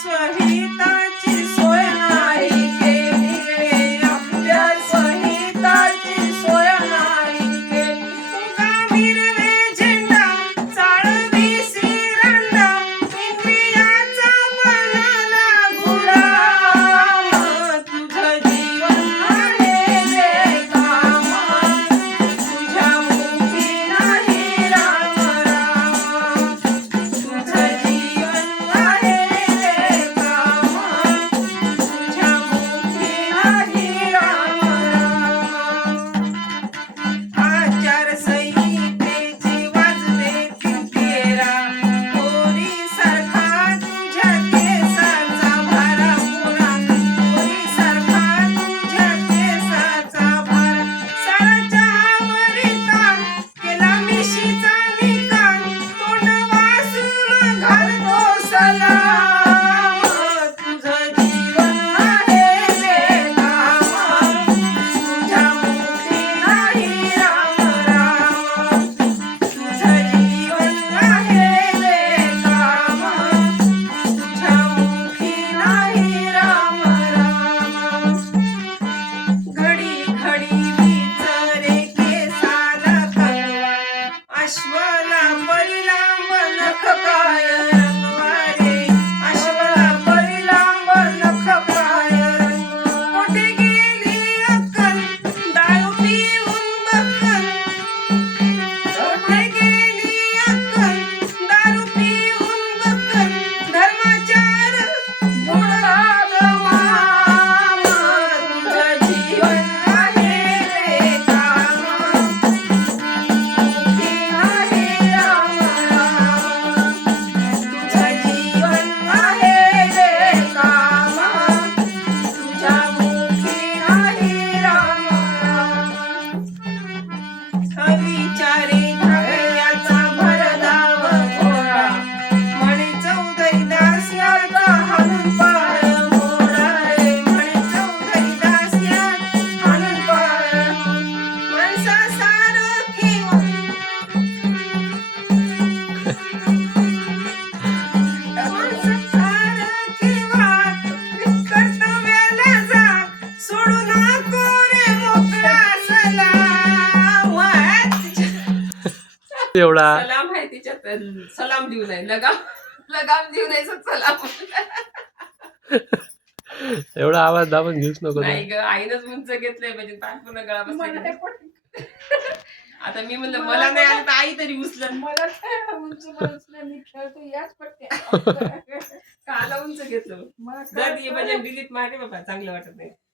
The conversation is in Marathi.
Swahili. एवढा सलाम आहे तिच्यात. सलाम देऊ नये. लगाम लगाम देऊ नये सलाम. एवढा आवाज दाबून घेऊच नको नाही ग आईनच उंच घेतलंय म्हणजे ताट पुन्हा गळा बसला आता मी म्हणलं मला नाही आलं तर आई तरी उचल मला उंच बसलं मी खेळतो याच पट्ट्या काला उंच घेतलं. भजन डिलीट मारे बाबा चांगलं वाटत नाही.